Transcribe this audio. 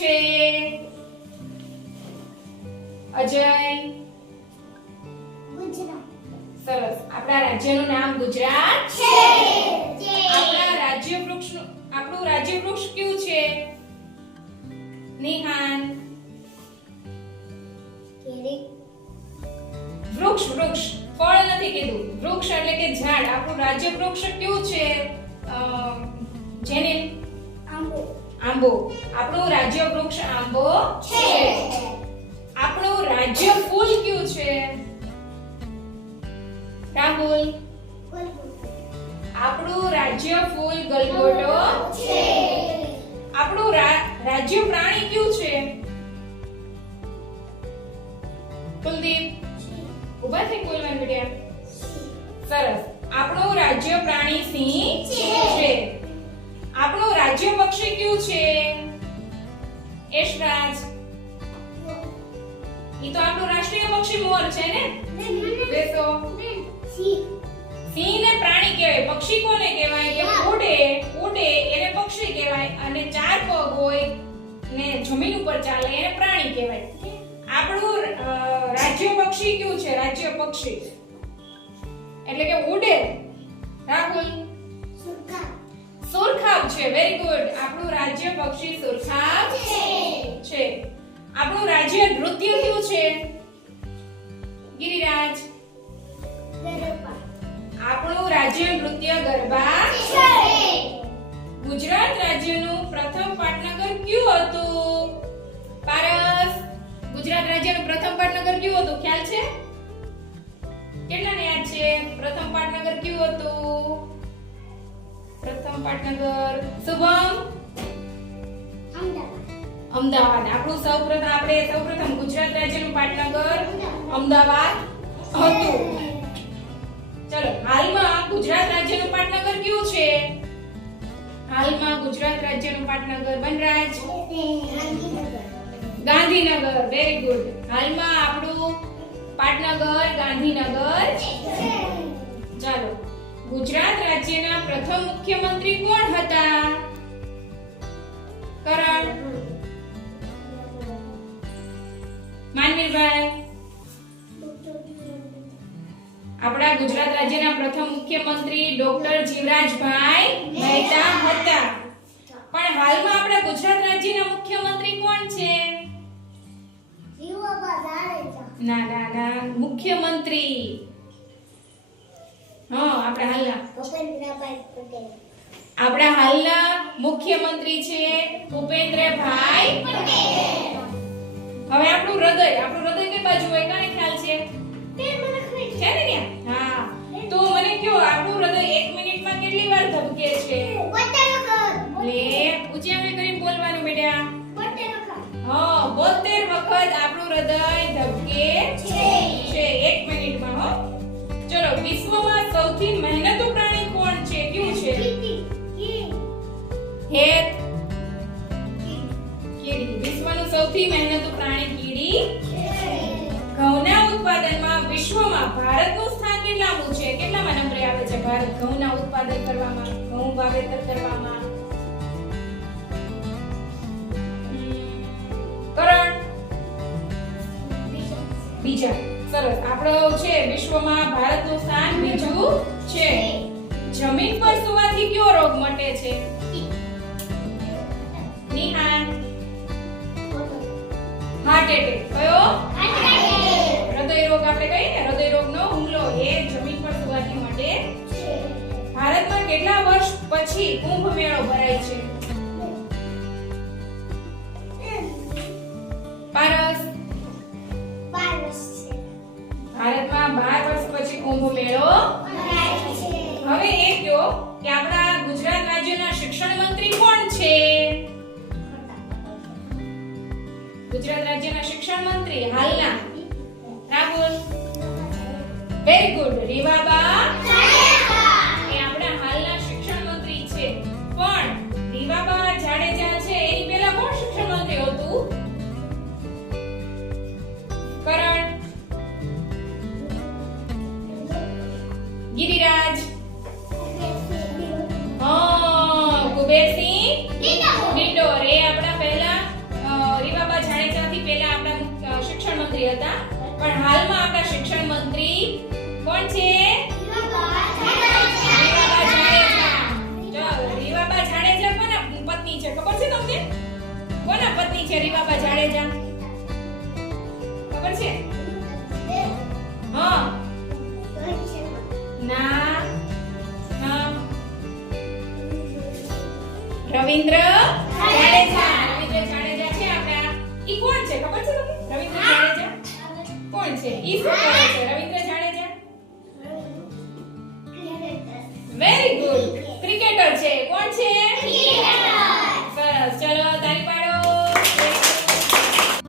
છે? અજય ગુજરાત સરસ. આપણા રાજ્યનું નામ ગુજરાત છે. આપણા રાજ્ય વૃક્ષનું આપણું રાજ્ય વૃક્ષ કયું છે? નિહાન કેરી વૃક્ષ વૃક્ષ ફળ નથી કીધું. વૃક્ષ એટલે કે ઝાડ. આપણું રાજ્ય વૃક્ષ કયું છે? જેને આંબો આંબો. આપણું રાજ્ય વૃક્ષ આંબો છે. આપણું રાજ્ય ફૂલ કયું છે? રાહુલ આપણું રાજ્ય ફૂલ ગલગોટો છે. આપણું રાજ્ય પ્રાણી કયું છે? કુલદીપ ઉભા થઈ બોલવાનું બેટા. સરસ. આપણું રાજ્ય પ્રાણી સિંહ છે. આપણું રાજ્ય પક્ષી કયું છે? યશરાજ ઈ તો આપણું રાષ્ટ્રીય પક્ષી મોર છે ને? બેસો. સિંહ ને પ્રાણી કહેવાય. પક્ષી કોને કહેવાય? કે ઉડે ઉડે એને પક્ષી કહેવાય અને ચાર પગ હોય ને જમીન ઉપર ચાલે એને પ્રાણી કહેવાય. આપણું રાજ્ય પક્ષી કયું છે? રાજ્ય પક્ષી એટલે કે ઉડે. રાહુલ સુરખાબ છે. Very good. આપણું રાજ્ય પક્ષી સુરખાબ છે. આપણું રાજ્ય નૃત્ય કયું છે? ગિરિરાજ આપણું રાજ્ય નૃત્ય ગરબા છે. ગુજરાત રાજ્યનું પ્રથમ પાટનગર કયું હતું? પારસ ગુજરાત રાજ્યનું પ્રથમ પાટનગર કયું હતું? ખ્યાલ છે? કેટલાને યાદ છે? પ્રથમ પાટનગર કયું હતું? પ્રથમ પાટનગર શુભમ અમદાવાદ. આપણું સૌપ્રથમ ગુજરાત રાજ્યનું પાટનગર અમદાવાદ હતું. ચલો હાલમાં ગુજરાત રાજ્યનું પાટનગર કયું છે? હાલમાં ગુજરાત રાજ્યનું પાટનગર વનરાજ ગાંધીનગર. Very good. હાલમાં આપણું પાટનગર ગાંધીનગર. ચાલો ગુજરાત રાજ્યના પ્રથમ મુખ્યમંત્રી કોણ હતા? કરણ માનવીરભાઈ આપણા ગુજરાત રાજ્યના પ્રથમ મુખ્યમંત્રી ડોક્ટર જીવરાજભાઈ મહેતા હતા. પણ હાલમાં આપણા ગુજરાત રાજ્યના મુખ્યમંત્રી કોણ છે? ના ના ના મુખ્યમંત્રી. આપણા હાલના મુખ્યમંત્રી છે ભૂપેન્દ્રભાઈ પટેલ. હવે આપણું હૃદય કઈ બાજુ હોય? કાને ખ્યાલ છે? છે ને ત્યાં? હા. તો મને કયો આપણું હૃદય 1 મિનિટમાં કેટલી વાર ધબકે છે? લે ઊંચી આંગળી કરીને બોલવાનું બેટા. 72 વખત આપણું હૃદય ધબકે છે 1 મિનિટમાં. હો ચલો વિશ્વમાં સૌથી મહેનતુ પ્રાણી કોણ છે? કયું છે? હેત કીડી. વિશ્વનું સૌથી મહેનતુ પ્રાણી કીડી. ઘઉંના ઉત્પાદનમાં વિશ્વમાં ભારતનું સ્થાન કેટલામું છે? કેટલામાં નંબરે આવે છે ભારત ઘઉંના ઉત્પાદન કરવામાં, ઘઉં વાવેતર કરવામાં? કરણ બીજા. સરસ. આપણો છે વિશ્વમાં ભારતનું સ્થાન બીજું છે. જમીન પર સુવાથી કયો રોગ મટે છે? નિહાન હાર્ટ એટેક. કયો? હૃદય રોગ. આપણે કહીએ ને હૃદય રોગનો હુમલો એ જમીન પર સુવાથી મટે છે. ભારતમાં કેટલા વર્ષ પછી કુંભ મેળો ભરાય છે? પારસ ભારતમાં 12 વર્ષ પછી કુંભ મેળો ભરાય છે. હવે એ કયો કે આપણા ગુજરાત રાજ્યના શિક્ષણ મંત્રી કોણ છે? ગુજરાત રાજ્યના શિક્ષણ મંત્રી હાલના રાહુલ. Very good. રીવાબા એ આપણા હાલના શિક્ષણ મંત્રી છે. પણ રીવાબા જાડેજા છે એની પહેલા કોણ શિક્ષણ મંત્રી હતું? કરણ ગિરિરાજ કુબેરસિંહ ડિંડોર એ આપણા પહેલા છે રીવાબા જાડેજા? ખબર છે? હા ના હા રવિન્દ્ર જાડેજા. રવિન્દ્ર જાડેજા છે આપણા. ઈ કોણ છે ખબર છે તમને? રવિન્દ્ર જાડેજા કોણ છે? ઈ શું કરે છે Ravindra Jadeja? Very good. Cricketer છે. કોણ છે?